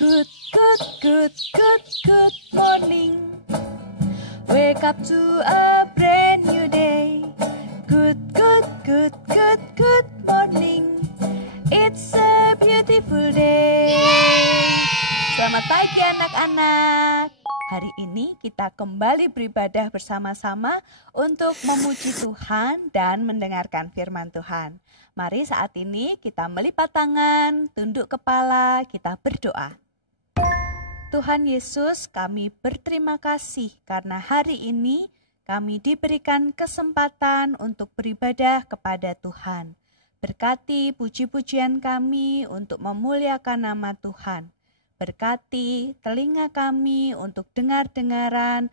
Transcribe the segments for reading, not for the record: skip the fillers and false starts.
Good morning. Wake up to a brand new day. Good morning. It's a beautiful day. Selamat pagi anak-anak. Hari ini kita kembali beribadah bersama-sama untuk memuji Tuhan dan mendengarkan firman Tuhan. Mari saat ini kita melipat tangan, tunduk kepala, kita berdoa. Tuhan Yesus, kami berterima kasih karena hari ini kami diberikan kesempatan untuk beribadah kepada Tuhan. Berkati puji-pujian kami untuk memuliakan nama Tuhan. Berkati telinga kami untuk dengar-dengaran,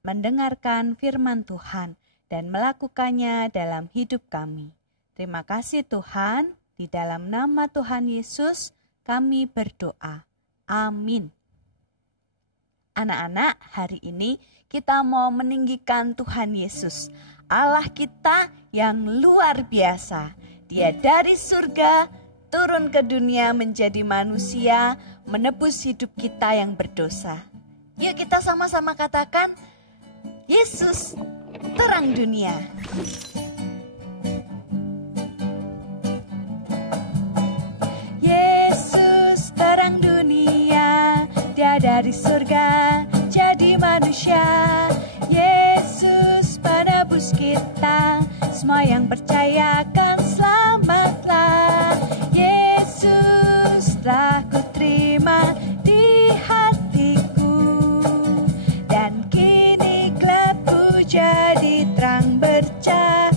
mendengarkan firman Tuhan dan melakukannya dalam hidup kami. Terima kasih Tuhan, di dalam nama Tuhan Yesus kami berdoa. Amin. Anak-anak, hari ini kita mau meninggikan Tuhan Yesus, Allah kita yang luar biasa. Dia dari surga turun ke dunia menjadi manusia, menebus hidup kita yang berdosa. Yuk kita sama-sama katakan, Yesus terang dunia. Yesus terang dunia, Dia dari surga jadi manusia. Yesus penebus kita, semua yang percaya kan selamatlah. Yesus telah kuterima di hatiku, dan kini gelapku jadi terang bercahaya.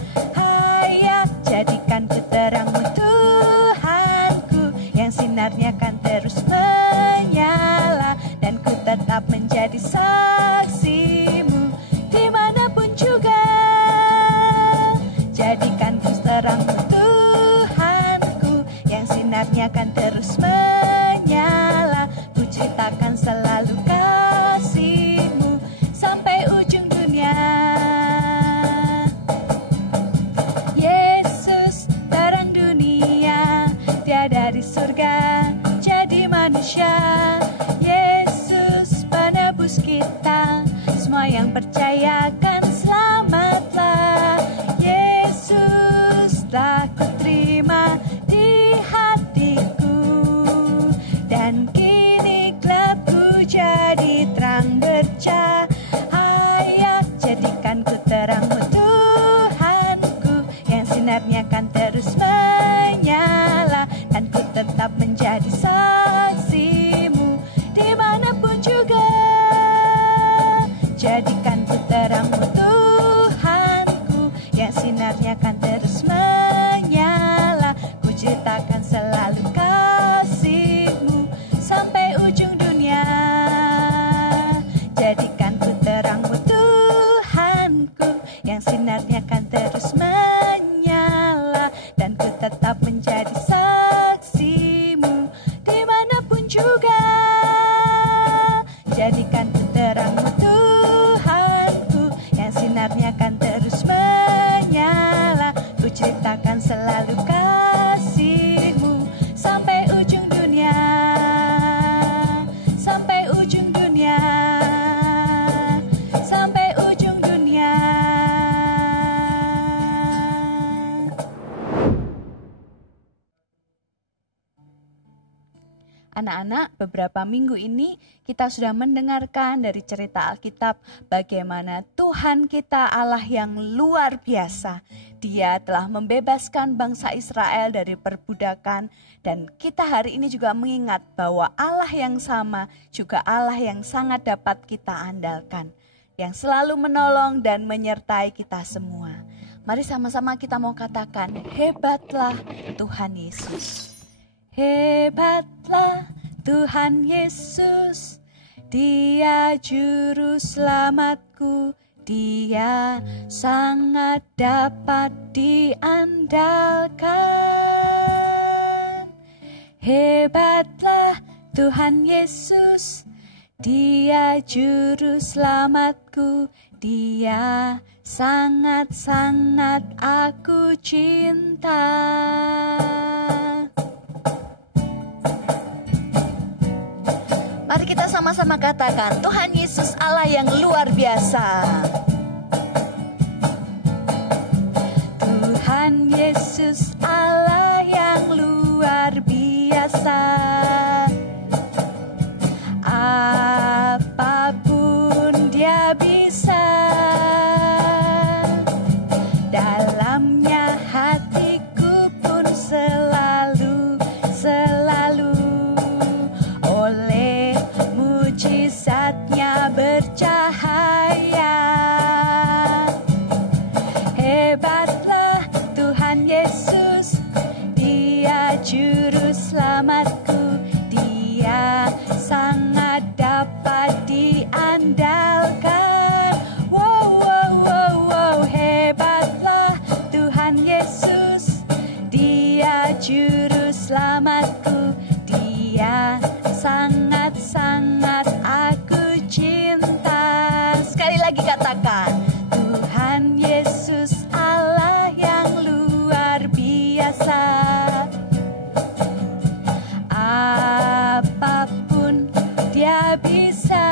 Jadikan ku terangmu Tuhanku, yang sinarnya kan terus menyala, dan ku tetap menjadi saksimu dimanapun juga. Jadikan ku terangmu Tuhanku, yang sinarnya kan terus menyala. Ku ceritakan selalu kasih-Mu sampai ujung dunia. Yesus terang dunia, Dia dari surga jadi manusia. Yesus penebus kita, semua yang percaya kan selamatlah. Yesus telah kuterima di hatiku, dan kini gelapku jadi terang bercahaya. Jadikan ku terangmu Tuhanku, yang sinarnya kan terus menyala, dan ku tetap menjadi saksimu dimanapun juga. Jadikan ku terangmu Tuhanku, yang sinarnya kan terus menyala. Ku ceritakan selalu kasih-Mu sampai ujung dunia. Jadikan ku terangmu Tuhanku, yang sinarnya kan terus menyala, dan ku tetap menjadi saksi-Mu dimanapun juga. Jadikan ku terangmu Tuhanku, yang sinarnya kan terus menyala. Ku ceritakan selalu kasih-Mu sampai ujung dunia. Sampai ujung dunia. Sampai ujung dunia. Anak-anak, beberapa minggu ini kita sudah mendengarkan dari cerita Alkitab bagaimana Tuhan kita Allah yang luar biasa. Dia telah membebaskan bangsa Israel dari perbudakan, dan kita hari ini juga mengingat bahwa Allah yang sama juga Allah yang sangat dapat kita andalkan, yang selalu menolong dan menyertai kita semua. Mari sama-sama kita mau katakan, hebatlah Tuhan Yesus. Hebatlah Tuhan Yesus, Dia juru selamatku, Dia sangat dapat diandalkan. Hebatlah Tuhan Yesus, Dia juru selamatku, Dia sangat-sangat aku cinta. Sama-sama katakan, Tuhan Yesus Allah yang luar biasa. Tuhan Yesus Allah yang luar biasa. Apapun Dia bisa. Dalamnya hatiku pun selalu oleh mujizatnya bercahaya. Hebatlah Tuhan Yesus, Dia juru selamatku. Dia sangat dapat diandalkan. Wow, hebatlah Tuhan Yesus, Dia juru selamatku. Dia sangat-sangat aku cinta. Sekali lagi katakan, Tuhan Yesus Allah yang luar biasa. Apapun Dia bisa.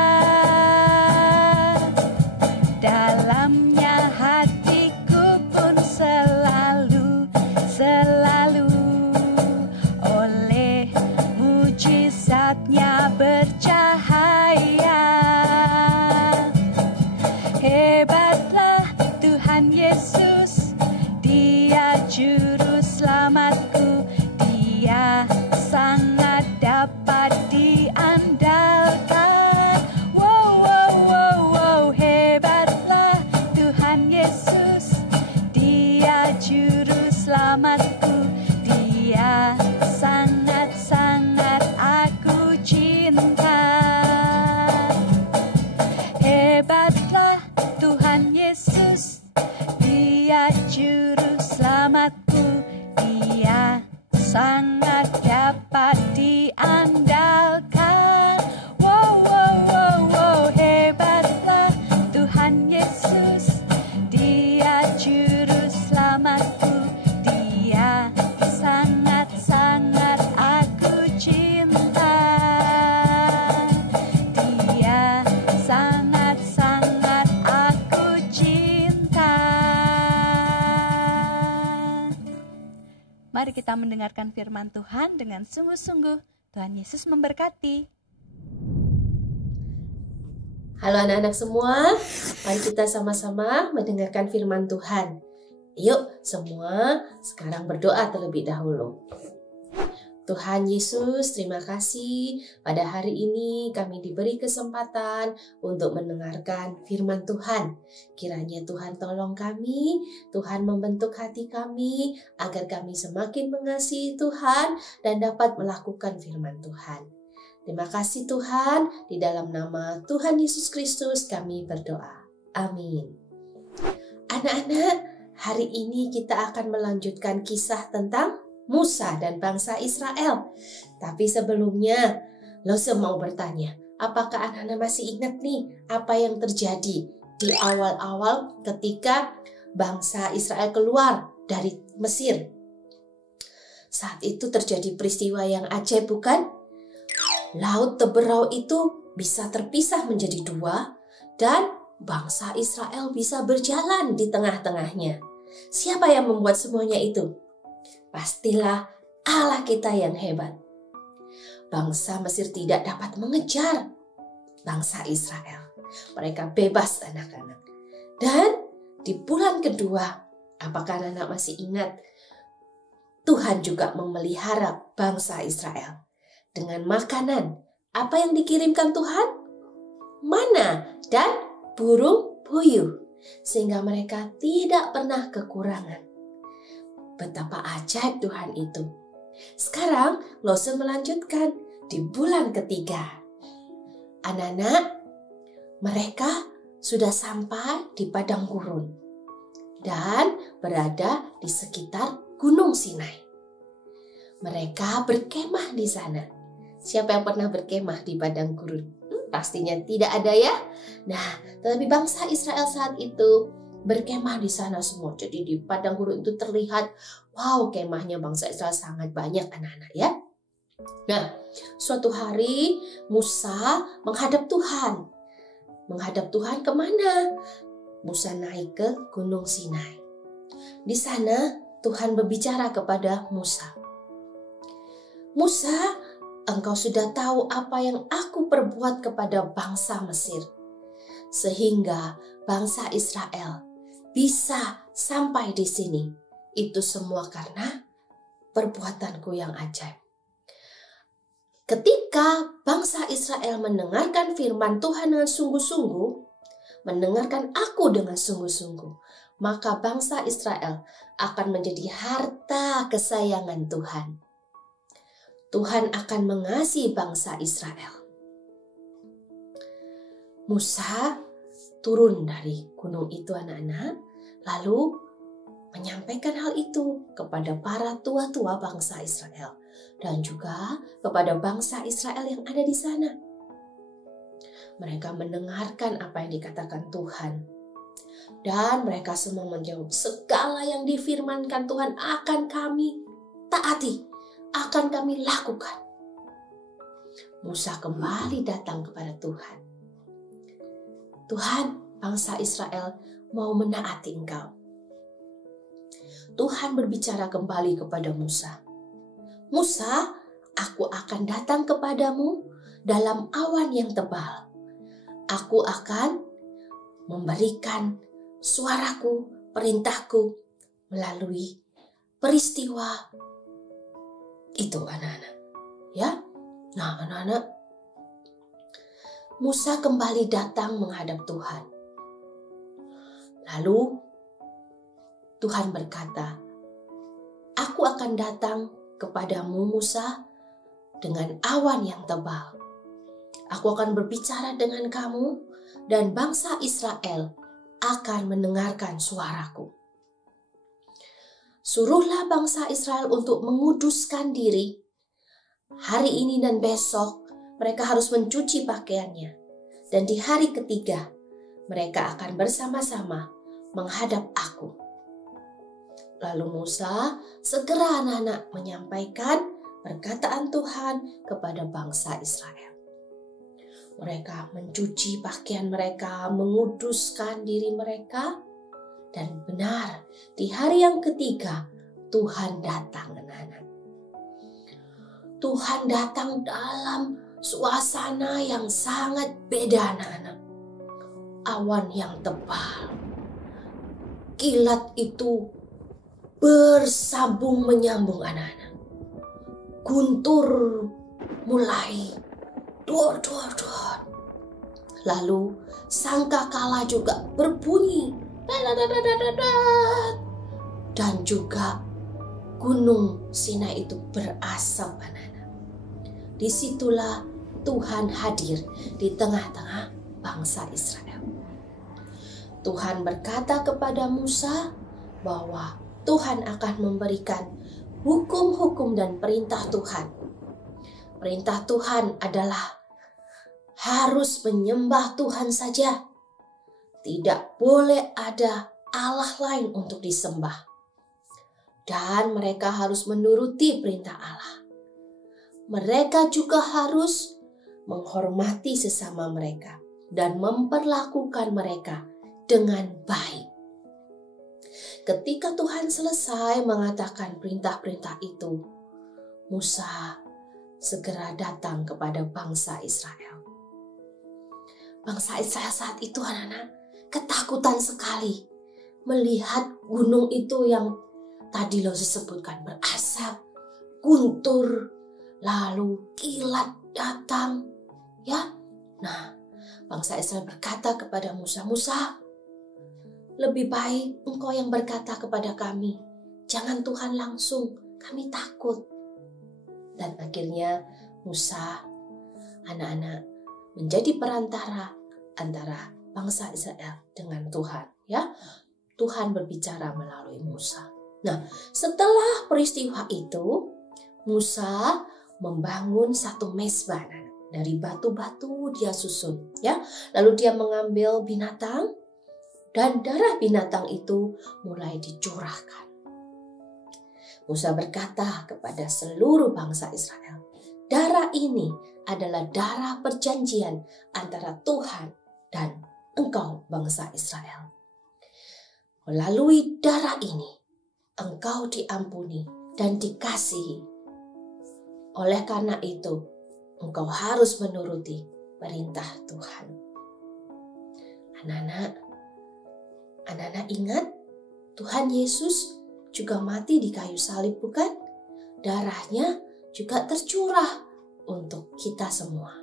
Dalamnya hatiku pun selalu oleh mujizatnya bercahaya. Hebatlah Tuhan Yesus, Dia juru selamatku. Dia sangat dapat diandalkan. Wow, hebatlah Tuhan Yesus, Dia juru selamatku. Dia sangat-sangat aku cinta. Hebatlah Tuhan Yesus, Dia juru selamatku. Dia sangat dapat diandalkan. Wow, hebatlah Tuhan Yesus, Dia juru selamatku. Dia sangat-sangat aku cinta. Dia sangat-sangat aku cinta. Mari kita mendengarkan firman Tuhan dengan sungguh-sungguh. Tuhan Yesus memberkati. Halo anak-anak semua, mari kita sama-sama mendengarkan firman Tuhan. Yuk semua sekarang berdoa terlebih dahulu. Tuhan Yesus, terima kasih pada hari ini kami diberi kesempatan untuk mendengarkan firman Tuhan. Kiranya Tuhan tolong kami, Tuhan membentuk hati kami agar kami semakin mengasihi Tuhan dan dapat melakukan firman Tuhan. Terima kasih Tuhan, di dalam nama Tuhan Yesus Kristus kami berdoa. Amin. Anak-anak, hari ini kita akan melanjutkan kisah tentang Musa dan bangsa Israel. Tapi sebelumnya, Lose mau bertanya, apakah anak-anak masih ingat nih apa yang terjadi di awal-awal ketika bangsa Israel keluar dari Mesir? Saat itu terjadi peristiwa yang ajaib, bukan? Laut Teberau itu bisa terpisah menjadi dua dan bangsa Israel bisa berjalan di tengah-tengahnya. Siapa yang membuat semuanya itu? Pastilah Allah kita yang hebat. Bangsa Mesir tidak dapat mengejar bangsa Israel. Mereka bebas anak-anak. Dan di bulan kedua, apakah anak-anak masih ingat? Tuhan juga memelihara bangsa Israel dengan makanan. Apa yang dikirimkan Tuhan? Mana dan burung puyuh. Sehingga mereka tidak pernah kekurangan. Betapa ajaib Tuhan itu. Sekarang Lose melanjutkan di bulan ketiga. Anak-anak, mereka sudah sampai di padang gurun dan berada di sekitar Gunung Sinai. Mereka berkemah di sana. Siapa yang pernah berkemah di padang gurun? Pastinya tidak ada ya. Nah, tetapi bangsa Israel saat itu berkemah di sana semua. Jadi di padang gurun itu terlihat, wow, kemahnya bangsa Israel sangat banyak anak-anak ya. Nah, suatu hari Musa menghadap Tuhan. Menghadap Tuhan kemana? Musa naik ke Gunung Sinai. Di sana Tuhan berbicara kepada Musa. Musa, engkau sudah tahu apa yang aku perbuat kepada bangsa Mesir, sehingga bangsa Israel bisa sampai di sini. Itu semua karena perbuatanku yang ajaib. Ketika bangsa Israel mendengarkan firman Tuhan dengan sungguh-sungguh, mendengarkan aku dengan sungguh-sungguh, maka bangsa Israel akan menjadi harta kesayangan Tuhan. Tuhan akan mengasihi bangsa Israel. Musa turun dari gunung itu anak-anak, lalu menyampaikan hal itu kepada para tua-tua bangsa Israel dan juga kepada bangsa Israel yang ada di sana. Mereka mendengarkan apa yang dikatakan Tuhan dan mereka semua menjawab, segala yang difirmankan Tuhan akan kami taati, akan kami lakukan. Musa kembali datang kepada Tuhan. Tuhan, bangsa Israel mau menaati Engkau. Tuhan berbicara kembali kepada Musa. Musa, aku akan datang kepadamu dalam awan yang tebal. Aku akan memberikan suaraku, perintahku melalui peristiwa itu anak-anak. Ya, nah anak-anak, Musa kembali datang menghadap Tuhan. Lalu Tuhan berkata, aku akan datang kepadamu Musa dengan awan yang tebal. Aku akan berbicara dengan kamu dan bangsa Israel akan mendengarkan suaraku. Suruhlah bangsa Israel untuk menguduskan diri. Hari ini dan besok mereka harus mencuci pakaiannya. Dan di hari ketiga mereka akan bersama-sama menghadap aku. Lalu Musa segera anak-anak menyampaikan perkataan Tuhan kepada bangsa Israel. Mereka mencuci pakaian mereka, menguduskan diri mereka. Dan benar, di hari yang ketiga Tuhan datang anak-anak. Tuhan datang dalam suasana yang sangat beda anak-anak. Awan yang tebal. Kilat itu bersambung menyambung anak-anak. Guntur mulai dor. Lalu sangkakala juga berbunyi. Dan juga gunung Sinai itu berasap anak-anak. Disitulah Tuhan hadir di tengah-tengah bangsa Israel. Tuhan berkata kepada Musa bahwa Tuhan akan memberikan hukum-hukum dan perintah Tuhan. Perintah Tuhan adalah harus menyembah Tuhan saja. Tidak boleh ada Allah lain untuk disembah. Dan mereka harus menuruti perintah Allah. Mereka juga harus menghormati sesama mereka dan memperlakukan mereka dengan baik. Ketika Tuhan selesai mengatakan perintah-perintah itu, Musa segera datang kepada bangsa Israel. Bangsa Israel saat itu anak-anak ketakutan sekali melihat gunung itu yang tadi lo disebutkan berasap, guntur, lalu kilat datang. Ya, nah bangsa Israel berkata kepada Musa, Musa, lebih baik engkau yang berkata kepada kami, jangan Tuhan langsung, kami takut. Dan akhirnya Musa, anak-anak, menjadi perantara antara bangsa Israel dengan Tuhan. Ya, Tuhan berbicara melalui Musa. Nah, setelah peristiwa itu, Musa membangun satu mezbah dari batu-batu dia susun. Ya, lalu dia mengambil binatang dan darah binatang itu mulai dicurahkan. Musa berkata kepada seluruh bangsa Israel, darah ini adalah darah perjanjian antara Tuhan dan engkau bangsa Israel. Melalui darah ini, engkau diampuni dan dikasihi. Oleh karena itu, engkau harus menuruti perintah Tuhan. Anak-anak ingat, Tuhan Yesus juga mati di kayu salib, bukan? Darahnya juga tercurah untuk kita semua.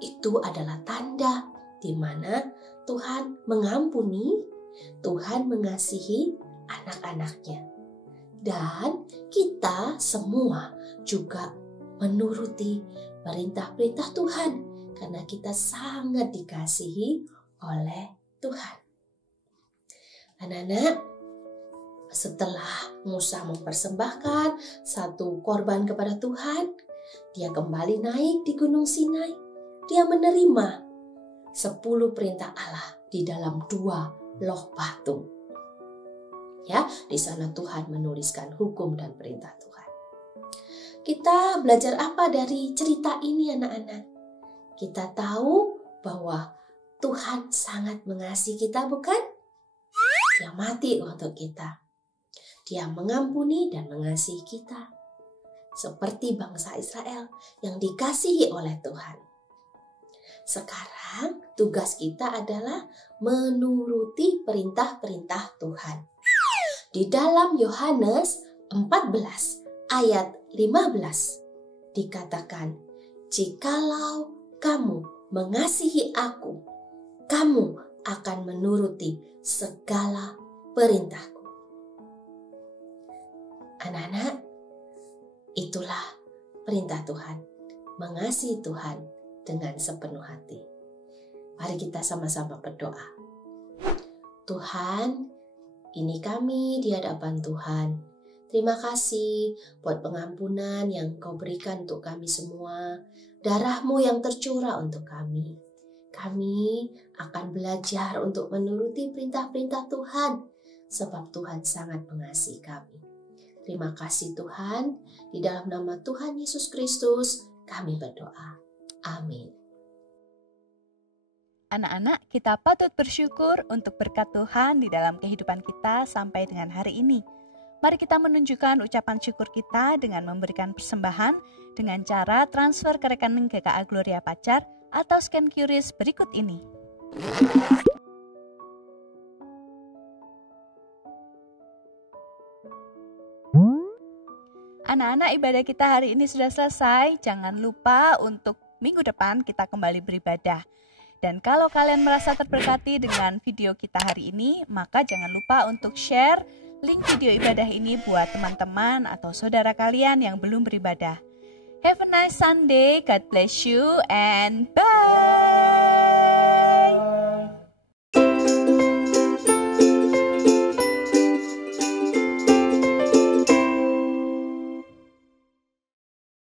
Itu adalah tanda di mana Tuhan mengampuni, Tuhan mengasihi anak-anaknya. Dan kita semua juga menuruti perintah-perintah Tuhan karena kita sangat dikasihi oleh Tuhan. Anak-anak, setelah Musa mempersembahkan satu korban kepada Tuhan, dia kembali naik di Gunung Sinai. Dia menerima 10 perintah Allah di dalam 2 loh batu. Ya, di sana Tuhan menuliskan hukum dan perintah Tuhan. Kita belajar apa dari cerita ini, anak-anak? Kita tahu bahwa Tuhan sangat mengasihi kita, bukan? Dia mati untuk kita. Dia mengampuni dan mengasihi kita. Seperti bangsa Israel yang dikasihi oleh Tuhan. Sekarang tugas kita adalah menuruti perintah-perintah Tuhan. Di dalam Yohanes 14 ayat 15 dikatakan, "Jikalau kamu mengasihi aku, kamu akan menuruti segala perintahku." Anak-anak, itulah perintah Tuhan, mengasihi Tuhan dengan sepenuh hati. Mari kita sama-sama berdoa. Tuhan, ini kami di hadapan Tuhan. Terima kasih buat pengampunan yang Kau berikan untuk kami semua, darah-Mu yang tercurah untuk kami. Kami akan belajar untuk menuruti perintah-perintah Tuhan, sebab Tuhan sangat mengasihi kami. Terima kasih Tuhan, di dalam nama Tuhan Yesus Kristus kami berdoa. Amin. Anak-anak, kita patut bersyukur untuk berkat Tuhan di dalam kehidupan kita sampai dengan hari ini. Mari kita menunjukkan ucapan syukur kita dengan memberikan persembahan dengan cara transfer ke rekening GKA Gloria Pacar atau scan QRIS berikut ini. Anak-anak, ibadah kita hari ini sudah selesai. Jangan lupa untuk minggu depan kita kembali beribadah. Dan kalau kalian merasa terberkati dengan video kita hari ini, maka jangan lupa untuk share link video ibadah ini buat teman-teman atau saudara kalian yang belum beribadah. Have a nice Sunday, God bless you, and bye!